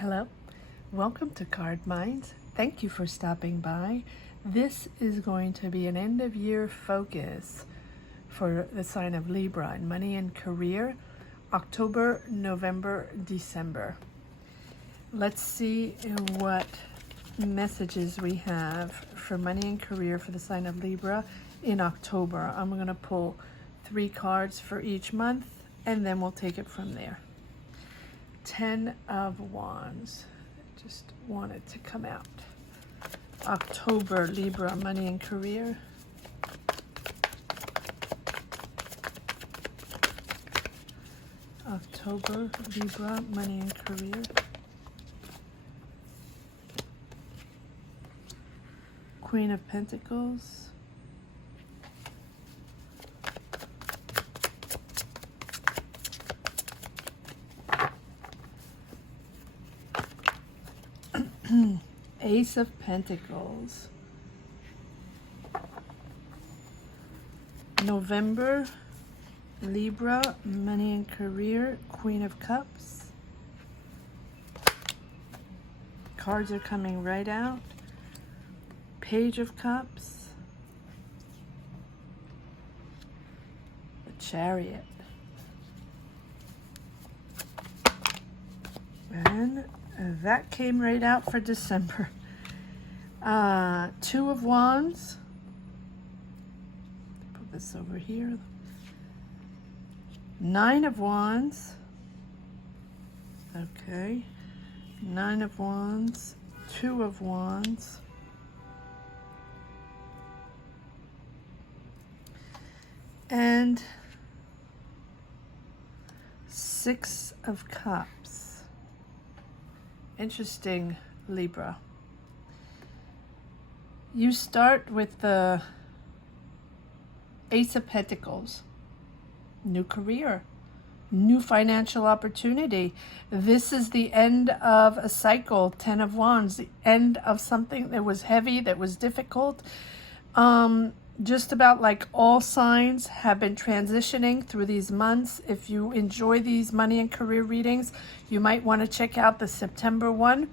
Hello, welcome to Card Minds. Thank you for stopping by. This is going to be an end of year focus for the sign of Libra in money and career, October, November, December. Let's see what messages we have for money and career for the sign of Libra in October. I'm going to pull 3 cards for each month and then we'll take it from there. 10 of Wands. Just want it to come out. October, Libra, money and career. October, Libra, money and career. Queen of Pentacles. Ace of Pentacles. November, Libra, money and career, Queen of Cups. Cards are coming right out. Page of Cups. The Chariot. And that came right out for December. 2 of Wands. Put this over here. 9 of Wands. Okay. 9 of Wands. 2 of Wands. And 6 of Cups. Interesting, Libra. You start with the Ace of Pentacles. New career, new financial opportunity. This is the end of a cycle. 10 of Wands, the end of something that was heavy, that was difficult. Just about like all signs have been transitioning through these months. If you enjoy these money and career readings, you might want to check out the September one,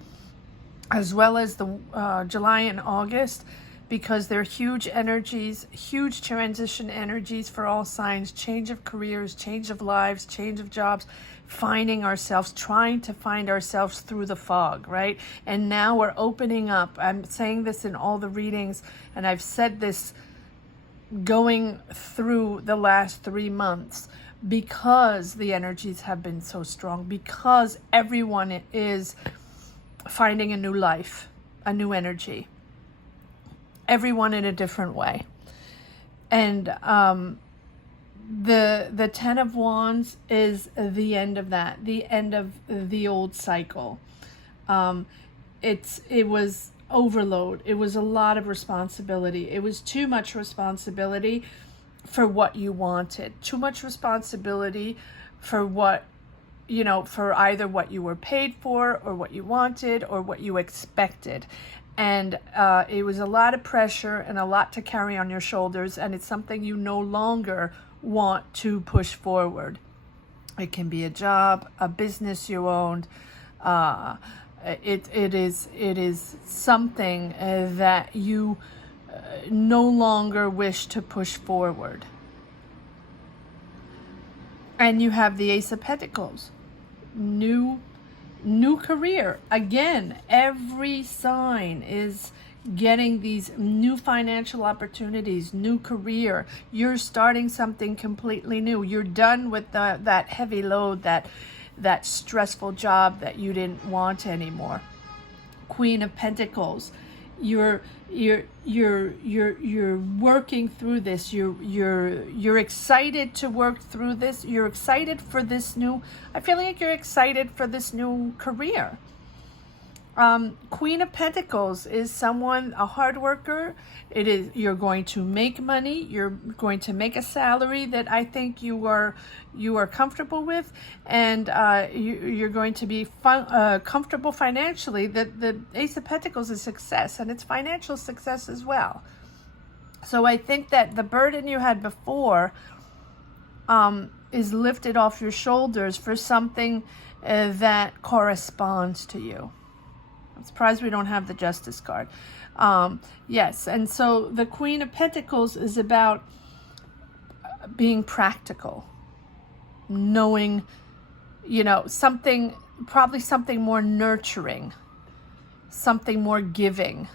as well as the July and August, because they're huge energies, huge transition energies for all signs, change of careers, change of lives, change of jobs, finding ourselves, trying to find ourselves through the fog, right? And now we're opening up. I'm saying this in all the readings, and I've said this going through the last 3 months, because the energies have been so strong, because everyone is finding a new life, a new energy, everyone in a different way. And the 10 of Wands is the end of that, the end of the old cycle. It was overload. It was a lot of responsibility. It was too much responsibility for what you wanted, too much responsibility for what, you know, for either what you were paid for or what you wanted or what you expected. And it was a lot of pressure and a lot to carry on your shoulders, and it's something you no longer want to push forward. It can be a job, a business you owned. It is something that you no longer wish to push forward. And you have the Ace of Pentacles. New career. Again, every sign is getting these new financial opportunities, new career. You're starting something completely new. You're done with that heavy load, that stressful job that you didn't want anymore. Queen of Pentacles. You're working through this. You're excited to work through this. You're excited for this new, I feel like you're excited for this new career. Queen of Pentacles is someone, a hard worker. You're going to make money. You're going to make a salary that I think you are comfortable with, and you're going to be comfortable financially. The Ace of Pentacles is success, and it's financial success as well. So I think that the burden you had before is lifted off your shoulders for something that corresponds to you. I'm surprised we don't have the Justice card. Yes, and so the Queen of Pentacles is about being practical, knowing, something, probably something more nurturing, something more giving.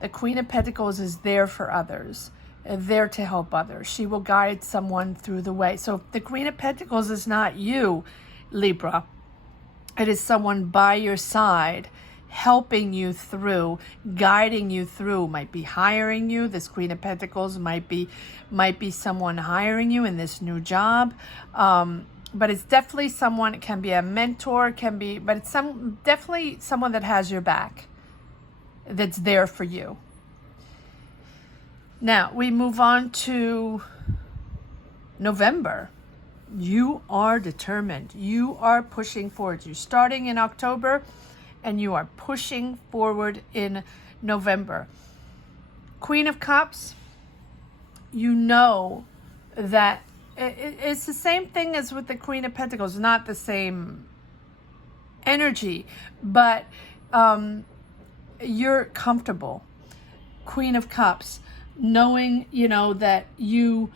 The Queen of Pentacles is there for others, there to help others. She will guide someone through the way. So if the Queen of Pentacles is not you, Libra, it is someone by your side, helping you through, guiding you through, might be hiring you. This Queen of Pentacles might be someone hiring you in this new job. But it's definitely someone, it can be a mentor, but it's definitely someone that has your back, that's there for you. Now we move on to November. You are determined. You are pushing forward. You're starting in October and you are pushing forward in November. Queen of Cups, you know that it's the same thing as with the Queen of Pentacles, not the same energy, but you're comfortable. Queen of Cups, knowing, that you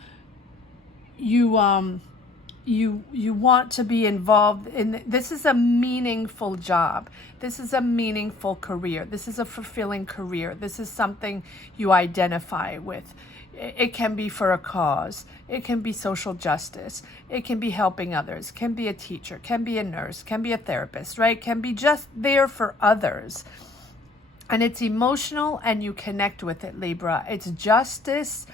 want to be involved in, this is a meaningful job. This is a meaningful career. This is a fulfilling career. This is something you identify with. It can be for a cause. It can be social justice. It can be helping others. Can be a teacher. Can be a nurse. Can be a therapist, right? Can be just there for others. And it's emotional and you connect with it, Libra. It's justice.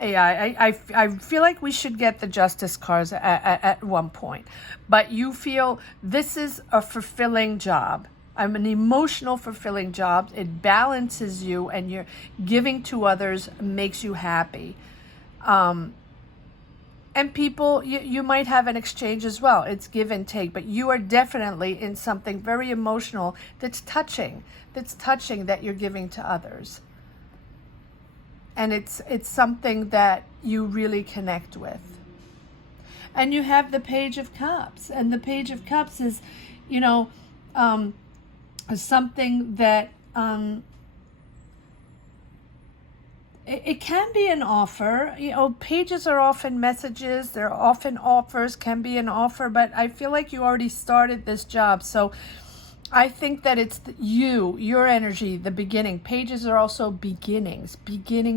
Yeah, I feel like we should get the Justice cards at one point. But you feel this is a fulfilling job. I'm an emotional fulfilling job. It balances you and you're giving to others, makes you happy. And people, you might have an exchange as well. It's give and take, but you are definitely in something very emotional that's touching that you're giving to others. And it's something that you really connect with. And you have the Page of Cups. And the Page of Cups is, something that it can be an offer. Pages are often messages. They're often offers, can be an offer. But I feel like you already started this job. So I think that it's your energy, the beginning. Pages are also beginnings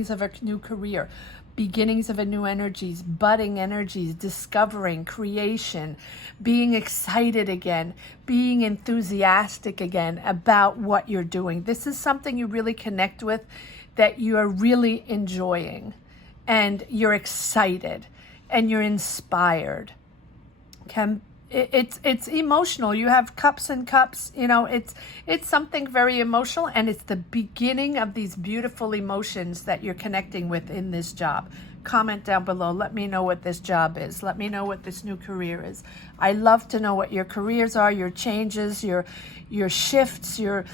of a new career, beginnings of a new energies, budding energies, discovering, creation, being excited again, being enthusiastic again about what you're doing. This is something you really connect with, that you are really enjoying, and you're excited and you're inspired. It's emotional. You have cups and cups, it's something very emotional, and it's the beginning of these beautiful emotions that you're connecting with in this job. Comment down below. Let me know what this job is. Let me know what this new career is. I love to know what your careers are, your changes, your shifts, your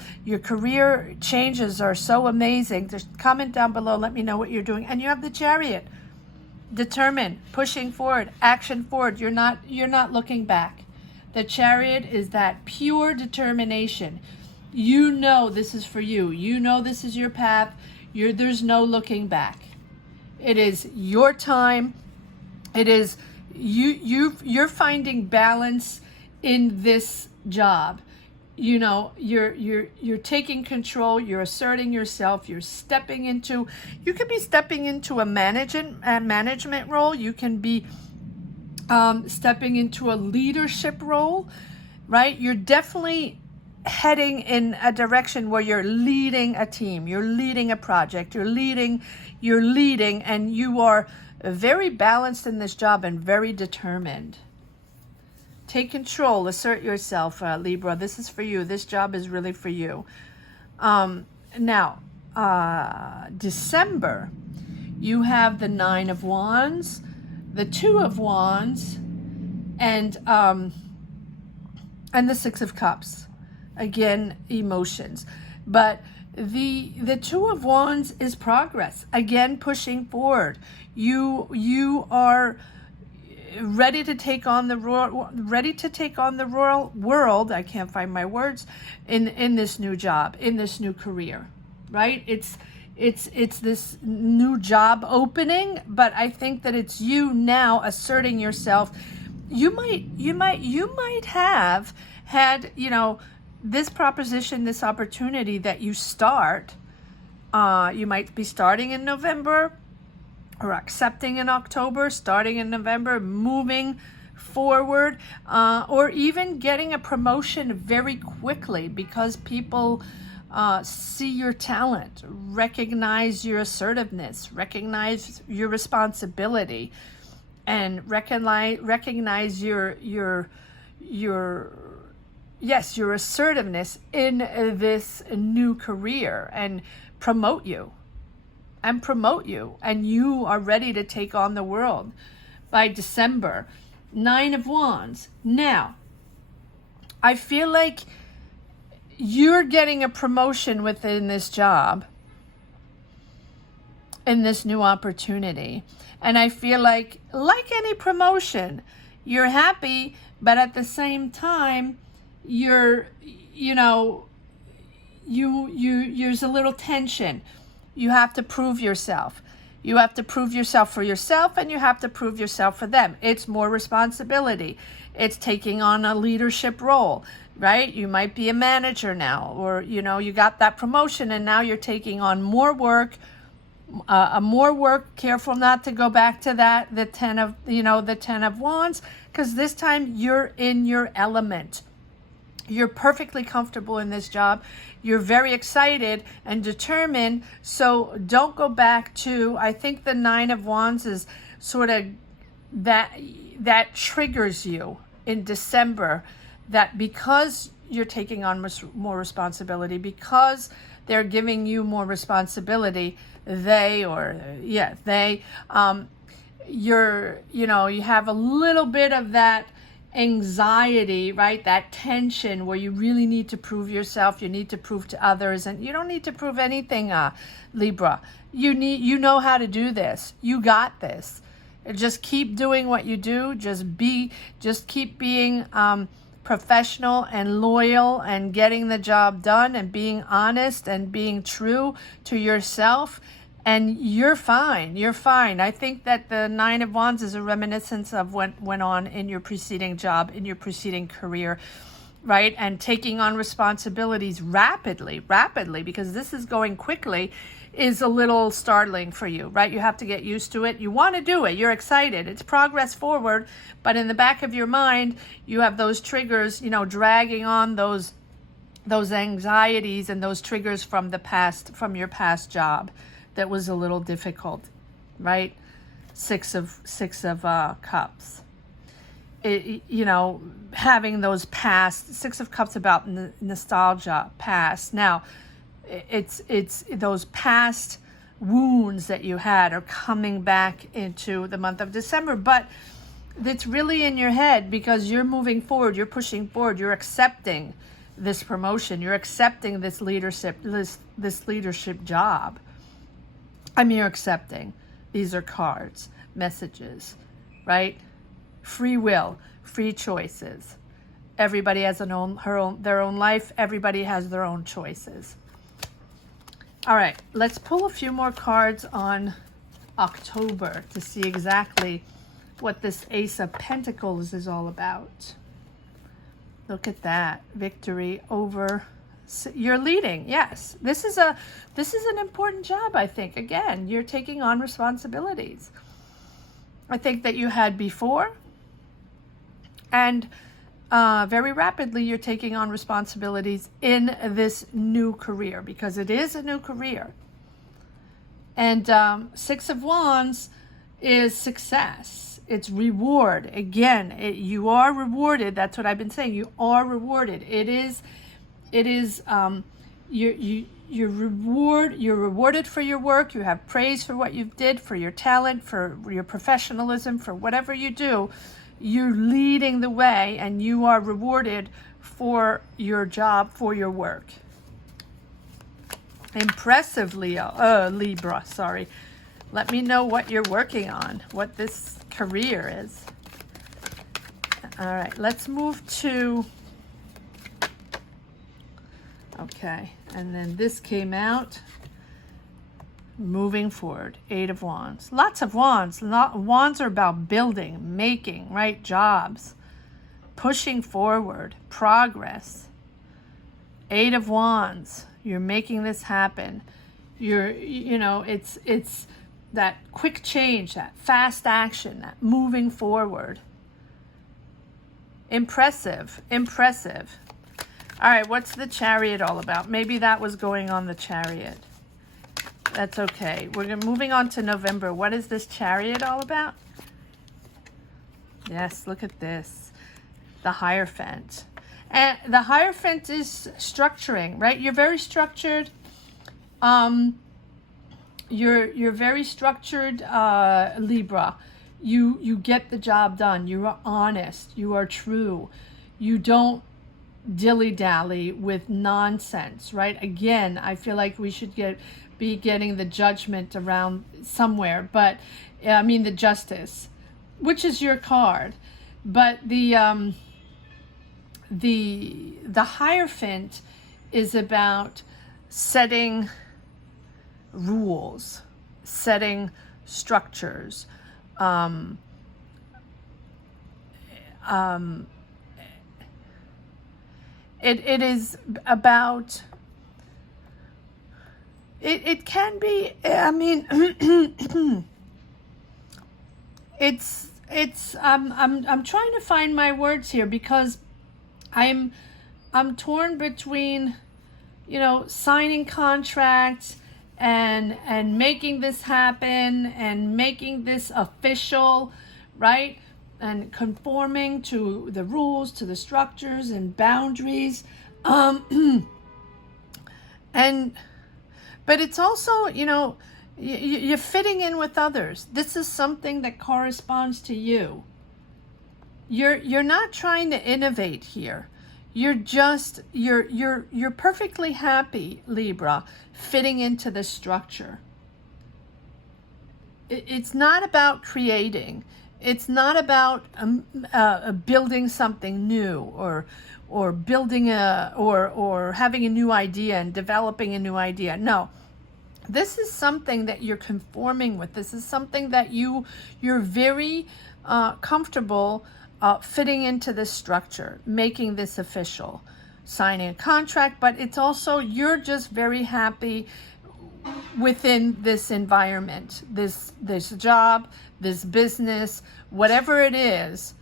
career changes are so amazing. Just comment down below. Let me know what you're doing. And you have the Chariot. Determined, pushing forward, action forward. You're not looking back. The Chariot is that pure determination. You know this is for you. You know this is your path. There's no looking back. It is your time. It is you're finding balance in this job. You're taking control, you're asserting yourself, you could be stepping into a management role, you can be stepping into a leadership role, right? You're definitely heading in a direction where you're leading a team, you're leading a project, you're leading, and you are very balanced in this job and very determined. Take control, assert yourself, Libra. This is for you. This job is really for you. Now, December, you have the 9 of Wands, the 2 of Wands, and the 6 of Cups. Again, emotions. But the 2 of Wands is progress. Again, pushing forward. You are ready to take on the royal world. I can't find my words in this new job, in this new career, right? It's this new job opening, but I think that it's you now asserting yourself. You might have had, this proposition, this opportunity that you start. You might be starting in November, or accepting in October, starting in November, moving forward, or even getting a promotion very quickly because people see your talent, recognize your assertiveness, recognize your responsibility, and recognize your assertiveness in this new career, and promote you. And you are ready to take on the world by December. 9 of Wands. Now, I feel like you're getting a promotion within this job, in this new opportunity. And I feel like any promotion, you're happy, but at the same time, there's a little tension. You have to prove yourself. You have to prove yourself for yourself, and you have to prove yourself for them. It's more responsibility. It's taking on a leadership role, right? You might be a manager now, or, you got that promotion and now you're taking on more work, Careful not to go back to that, the 10 of Wands, because this time you're in your element. You're perfectly comfortable in this job. You're very excited and determined. So don't go back to, I think the 9 of Wands is sort of that triggers you in December, that because you're taking on more responsibility, because they're giving you more responsibility, you have a little bit of that anxiety, right? That tension where you really need to prove yourself, you need to prove to others, and you don't need to prove anything, Libra. You know how to do this. You got this. Just keep doing what you do. Just keep being professional and loyal and getting the job done and being honest and being true to yourself. And you're fine. You're fine. I think that the 9 of Wands is a reminiscence of what went on in your preceding job, in your preceding career, right? And taking on responsibilities rapidly, because this is going quickly, is a little startling for you, right? You have to get used to it. You want to do it. You're excited. It's progress forward. But in the back of your mind, you have those triggers, dragging on those anxieties and those triggers from the past, from your past job. That was a little difficult, right? Six of Cups. Having those past, 6 of Cups about nostalgia, past. Now, it's those past wounds that you had are coming back into the month of December, but it's really in your head because you're moving forward, you're pushing forward, you're accepting this promotion, you're accepting this leadership job. You're accepting. These are cards, messages, right? Free will, free choices. Everybody has their own life. Everybody has their own choices. All right, let's pull a few more cards on October to see exactly what this Ace of Pentacles is all about. Look at that. Victory over... You're leading. Yes. This is an important job, I think. Again, you're taking on responsibilities. I think that you had before, and very rapidly you're taking on responsibilities in this new career, because it is a new career. And 6 of Wands is success. It's reward. Again, you are rewarded. That's what I've been saying. You are rewarded. You're rewarded for your work. You have praise for what you did, for your talent, for your professionalism, for whatever you do. You're leading the way, and you are rewarded for your job, for your work. Impressive, Libra, sorry. Let me know what you're working on, what this career is. All right, let's move to, okay, and then this came out. Moving forward, 8 of Wands. Lots of Wands. Wands are about building, making, right? Jobs, pushing forward, progress. 8 of Wands. You're making this happen. You know, it's that quick change, that fast action, that moving forward. Impressive, impressive. All right, what's the Chariot all about? Maybe that was going on the Chariot. That's okay. We're moving on to November. What is this Chariot all about? Yes, look at this. The Hierophant. And the Hierophant is structuring, right? You're very structured. You're very structured, Libra. You get the job done. You are honest. You are true. You don't dilly-dally with nonsense, right? Again, I feel like we should be getting the judgment around somewhere, but I mean the Justice, which is your card. But the Hierophant is about setting rules, setting structures. It is about, it can be, I mean, I'm trying to find my words here, because I'm torn between, you know, signing contracts and making this happen and making this official, right? And conforming to the rules, to the structures and boundaries. But it's also, you know, you're fitting in with others. This is something that corresponds to you. You're not trying to innovate here. You're just, you're perfectly happy, Libra, fitting into this structure. It's not about creating. It's not about building something new, or building or having a new idea and developing a new idea. No, this is something that you're conforming with. This is something that you're very comfortable fitting into this structure, making this official, signing a contract. But it's also, you're just very happy within this environment, this job, this business, whatever it is.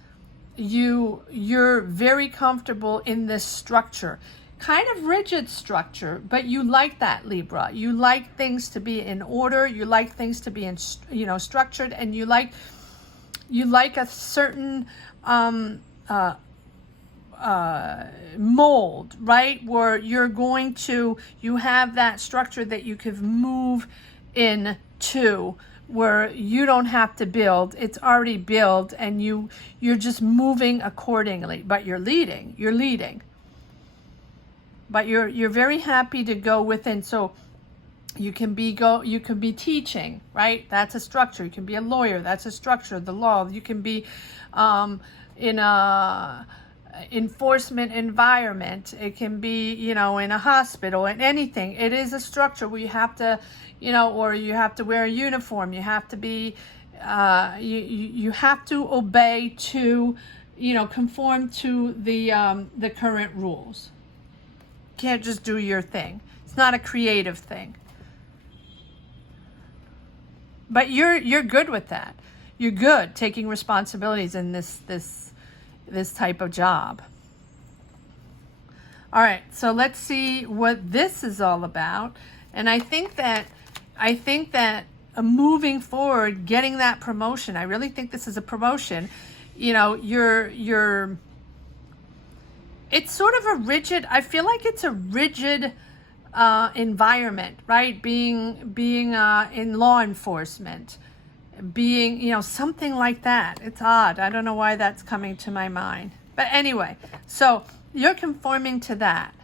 You're very comfortable in this structure, kind of rigid structure, but you like that, Libra. You like things to be in order. You like things to be in, you know, structured, and you like a certain mold, right? Where you have that structure that you could move into, where you don't have to build. It's already built, and you're just moving accordingly. But you're leading. But you're very happy to go within. So you can be teaching, right? That's a structure. You can be a lawyer. That's a structure. The law. You can be in a enforcement environment. It can be, you know, in a hospital, and anything. It is a structure where you have to, you know, or you have to wear a uniform. You have to be, you have to obey to, you know, conform to the current rules. You can't just do your thing. It's not a creative thing. But you're good with that. You're good taking responsibilities in this type of job. All right, so let's see what this is all about. And I think that moving forward, getting that promotion, I really think this is a promotion. You know, it's sort of a rigid, I feel like it's a rigid environment, right? Being in law enforcement, being, you know, something like that. It's odd. I don't know why that's coming to my mind. But anyway, so you're conforming to that,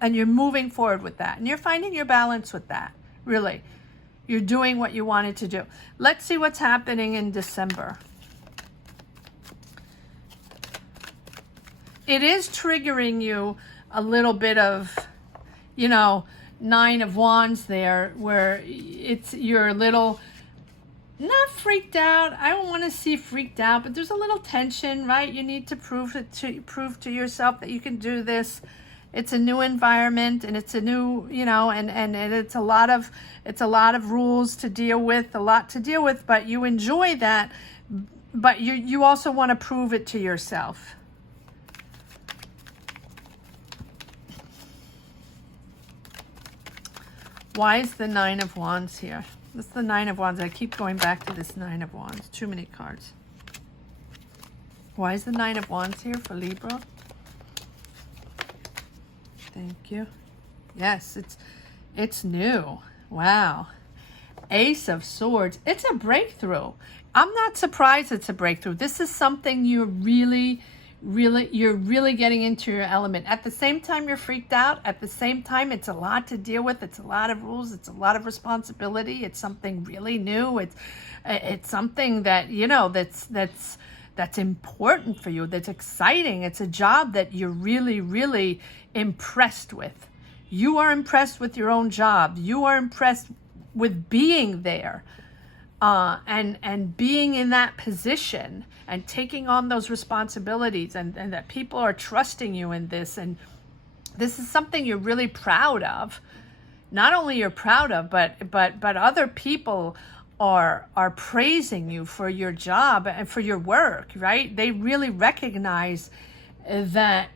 and you're moving forward with that, and you're finding your balance with that. Really, you're doing what you wanted to do. Let's see what's happening in December. it is triggering you a little bit of, you know, 9 of Wands there, where you're a little, not freaked out. I don't want to see freaked out, but there's a little tension, right? You need to prove to yourself that you can do this. It's a new environment, and it's a new, you know, and it's a lot of rules to deal with, but you enjoy that, but you also want to prove it to yourself. Why is the 9 of Wands here? This is the 9 of Wands. I keep going back to this 9 of Wands. Too many cards. Why is the 9 of Wands here for Libra? Thank you. Yes, it's new. Wow. Ace of Swords. It's a breakthrough. I'm not surprised it's a breakthrough. This is something you're really getting into your element. At the same time, you're freaked out. At the same time, it's a lot to deal with. It's a lot of rules. It's a lot of responsibility. It's something really new. It's something that, you know, that's important for you. That's exciting. It's a job that you're really impressed with. You are impressed with your own job. You are impressed with being there, and being in that position and taking on those responsibilities, and that people are trusting you in this. And this is something you're really proud of. Not only you're proud of, but other people are praising you for your job and for your work, right? They really recognize that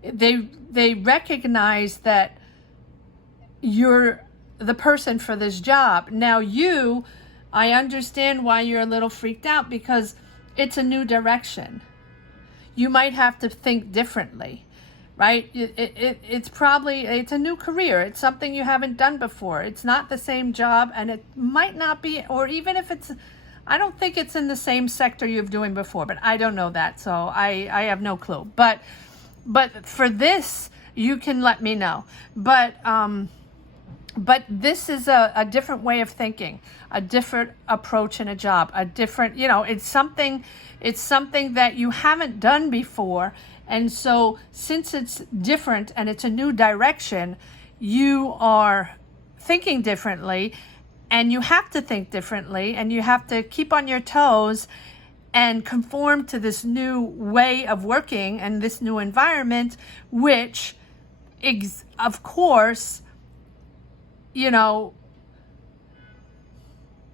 they recognize that you're the person for this job. Now I understand why you're a little freaked out, because it's a new direction. You might have to think differently, right? It's a new career. It's something you haven't done before. It's not the same job, and it might not be, or even if it's, I don't think it's in the same sector you're doing before, but I don't know that, so I have no clue. But for this, you can let me know. But this is a different way of thinking, a different approach in a job, a different, you know, it's something that you haven't done before. And so since it's different and it's a new direction, you are thinking differently, and you have to think differently, and you have to keep on your toes and conform to this new way of working and this new environment, which of course, you know,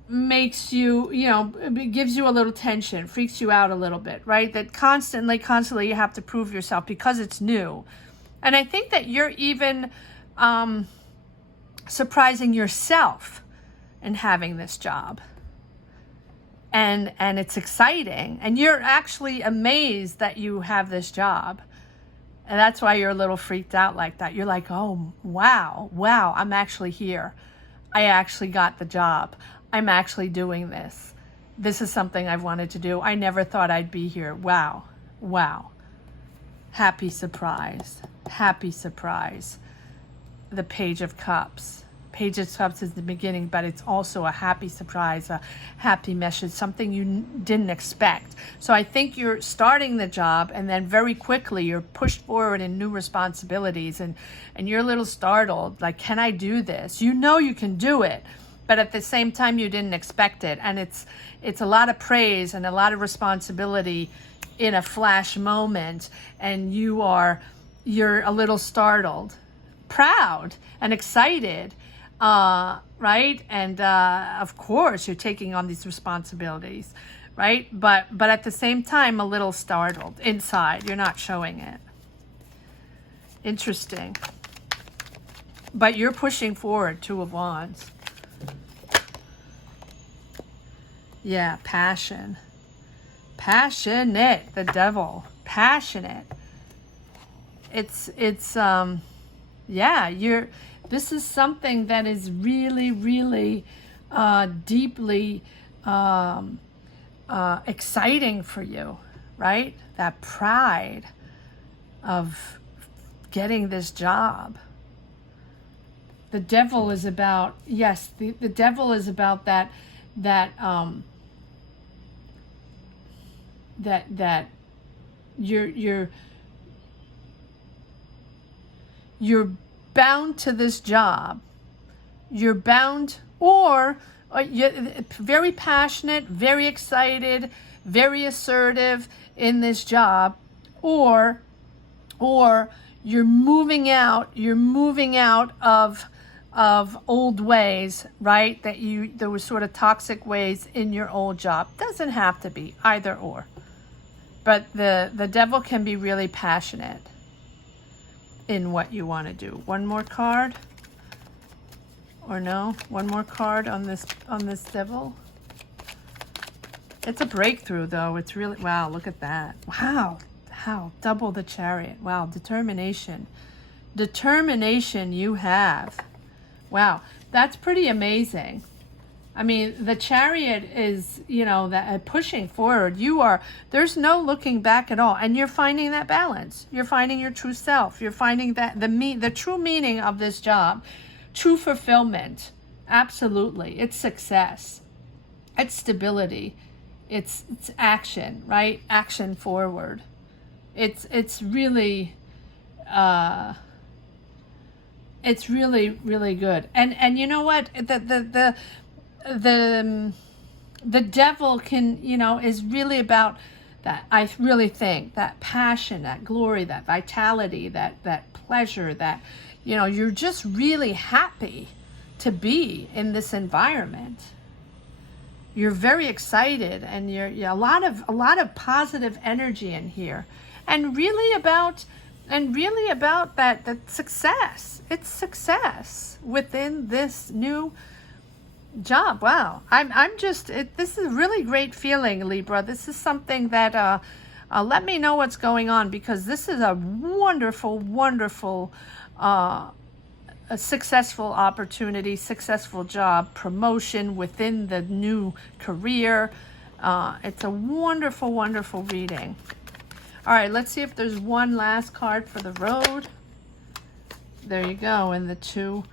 makes you, you know, it gives you a little tension, freaks you out a little bit, right? That constantly you have to prove yourself because it's new. And I think that you're even surprising yourself in having this job. And it's exciting. And you're actually amazed that you have this job. And that's why you're a little freaked out like that. You're like, oh, wow, I'm actually here. I actually got the job. I'm actually doing this. This is something I've wanted to do. I never thought I'd be here. Wow. Happy surprise. The Page of Cups. Page of Cups is the beginning, but it's also a happy surprise, a happy message, something you didn't expect. So I think you're starting the job, and then very quickly you're pushed forward in new responsibilities, and you're a little startled, like, can I do this? You know you can do it, but at the same time you didn't expect it. And it's a lot of praise and a lot of responsibility in a flash moment, and you're a little startled, proud and excited. Right? And of course you're taking on these responsibilities, right? But at the same time, a little startled inside. You're not showing it. Interesting. But you're pushing forward. 2 of Wands. Yeah, passion. Passionate, the Devil. Passionate. Yeah, this is something that is really deeply exciting for you, right? That pride of getting this job. The Devil is about, yes, the Devil is about that that you're bound to this job. You're bound, or you're very passionate, very excited, very assertive in this job, or you're moving out of old ways, right? There were sort of toxic ways in your old job. Doesn't have to be either or. But the devil can be really passionate in what you want to do. One more card. Or no? One more card on this devil. It's a breakthrough though. It's really, wow, look at that. Wow. How? Double the Chariot. Wow, determination. Determination you have. Wow, that's pretty amazing. I mean, the Chariot is, you know, that pushing forward. There's no looking back at all. And you're finding that balance. You're finding your true self. You're finding that the true meaning of this job. True fulfillment. Absolutely. It's success. It's stability. It's action, right? Action forward. It's really really good. And you know what? The devil can, you know, is really about that. I really think that passion, that glory, that vitality, that pleasure, that, you know, you're just really happy to be in this environment. You're very excited, and you're a lot of positive energy in here, and really about that success. It's success within this new job. Wow, I'm just this is a really great feeling, Libra. This is something that let me know what's going on, because this is a wonderful a successful opportunity, successful job, promotion within the new career. It's a wonderful reading. All right, let's see if there's one last card for the road. There you go, and the two